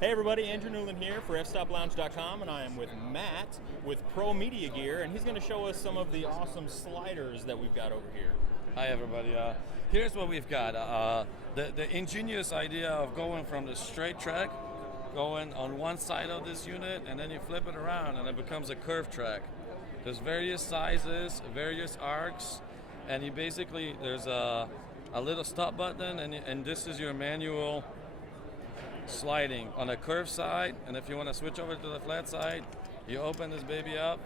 Hey everybody, Andrew Newlun here for fstoplounge.com, and I am with Matt with Pro Media Gear, and he's going to show us some of the awesome sliders that we've got over here. Hi everybody. Here's what we've got. The ingenious idea of going from the straight track, going on one side of this unit, and then you flip it around and it becomes a curved track. There's various sizes, various arcs, and you basically, there's a little stop button, and this is your manual sliding on a curved side. And if you want to switch over to the flat side, you open this baby up,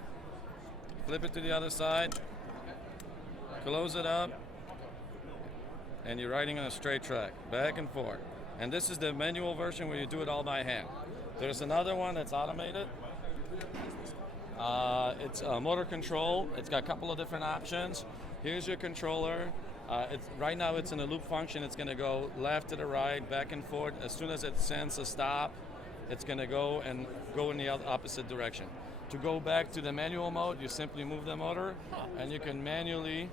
flip it to the other side, close it up, and you're riding on a straight track, back and forth. And this is the manual version where you do it all by hand. There's another one that's automated. It's motor control. It's got a couple of different options. Here's your controller. Right now it's in a loop function. It's going to go left to the right, back and forth. As soon as it sends a stop, it's going to go in the opposite direction. To go back to the manual mode, you simply move the motor, and you can manually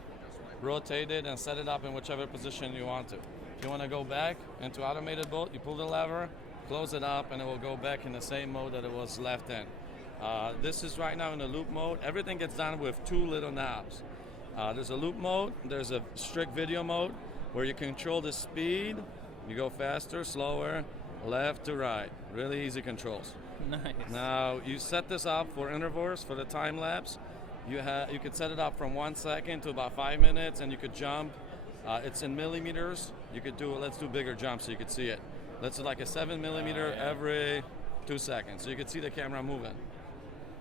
rotate it and set it up in whichever position you want to. If you want to go back into automated mode, you pull the lever, close it up, and it will go back in the same mode that it was left in. This is right now in the loop mode. Everything gets done with two little knobs. There's a loop mode, there's a strict video mode where you control the speed. You go faster, slower, left to right. Really easy controls. Nice. Now you set this up for intervals for the time lapse. You could set it up from 1 second to about 5 minutes, and you could jump. It's in millimeters. You could let's do bigger jumps so you could see it. Let's do like a 7 millimeter every 2 seconds, so you could see the camera moving.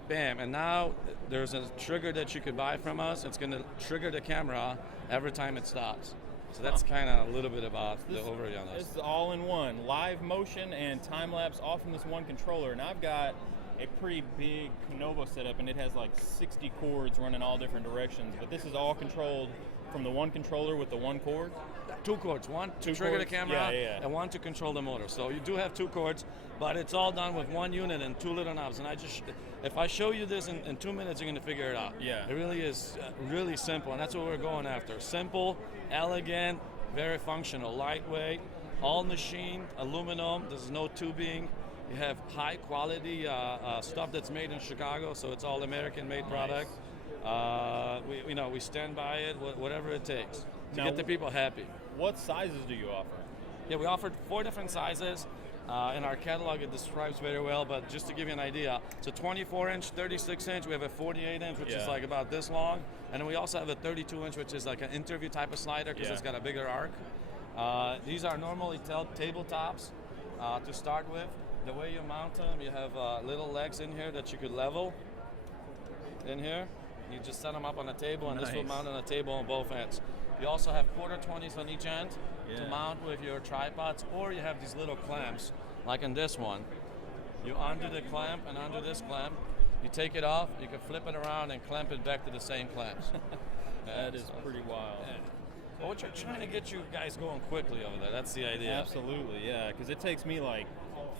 Bam, and now there's a trigger that you could buy from us. It's going to trigger the camera every time it stops. So that's kind of a little bit about the overview on this. This is all in one, live motion and time lapse all from this one controller. And I've got a pretty big Kanovo setup, and it has like 60 cords running all different directions. But this is all controlled from the one controller with the one cord? Two cords, one to trigger the camera and one to control the motor. So you do have two cords, but it's all done with one unit and two little knobs. And if I show you this in 2 minutes, you're going to figure it out. Yeah. It really is really simple, and that's what we're going after. Simple, elegant, very functional, lightweight, all machined, aluminum. There's no tubing. You have high quality stuff that's made in Chicago, so it's all American-made product. We stand by it, whatever it takes to get the people happy. What sizes do you offer? Yeah, we offered 4 different sizes. In our catalog, it describes very well, but just to give you an idea, it's a 24-inch, 36-inch, we have a 48-inch, which is like about this long, and then we also have a 32-inch, which is like an interview type of slider because it's got a bigger arc. These are normally tabletops to start with. The way you mount them, you have little legs in here that you could level in here. You just set them up on a table, and this will mount on a table on both ends. You also have quarter 20s on each end to mount with your tripods, or you have these little clamps, like in this one. You undo the clamp and undo this clamp. You take it off, you can flip it around and clamp it back to the same clamps. That is pretty wild. Yeah. Well, we're trying to get you guys going quickly over there. That's the idea. Absolutely, yeah, because it takes me like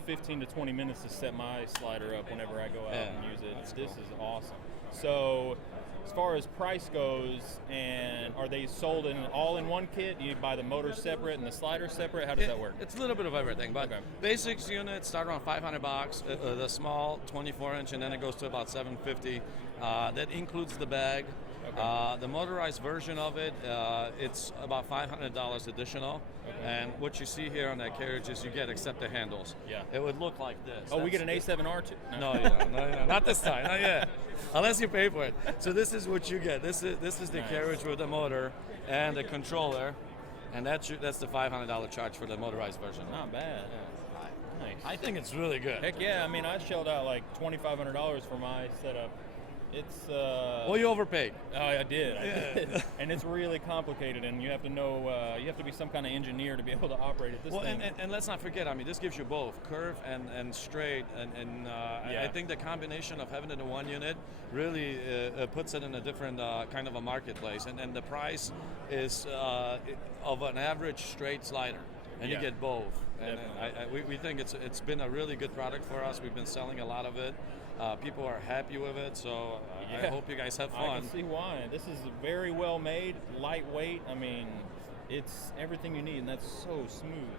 15 to 20 minutes to set my slider up whenever I go out and use it. This is awesome. So, as far as price goes, and are they sold in all-in-one kit? Do you buy the motor separate and the slider separate? How does that work? It's a little bit of everything, but basics units start around $500. The small 24-inch, and then it goes to about $750. That includes the bag. The motorized version of it, it's about $500 additional. And what you see here on that carriage is you get except the handles. Yeah. It would look like this. Oh, we get an A7R too? No, you don't. No, not this time. Not yet. Unless you pay for it. So this is what you get. This is the carriage with the motor and the controller, and that's the $500 charge for the motorized version. Not bad. Nice. I think it's really good. Heck yeah! I mean, I shelled out like $2,500 for my setup. It's well, you overpaid. Oh, I did. And it's really complicated, and you have to know. You have to be some kind of engineer to be able to operate it. Well, and let's not forget. I mean, this gives you both curve and straight, and I think the combination of having it in one unit really puts it in a different kind of a marketplace, and the price is of an average straight slider. And you get both. And we think it's been a really good product for us. We've been selling a lot of it. People are happy with it, so I hope you guys have fun. I can see why. This is very well made, lightweight. I mean, it's everything you need, and that's so smooth.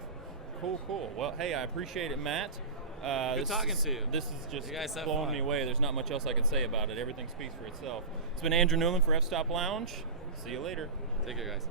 Cool. Well, hey, I appreciate it, Matt. Good talking to you. This is just You guys have blowing fun. me away. There's not much else I can say about it. Everything speaks for itself. It's been Andrew Newlun for F-Stop Lounge. See you later. Take care, guys.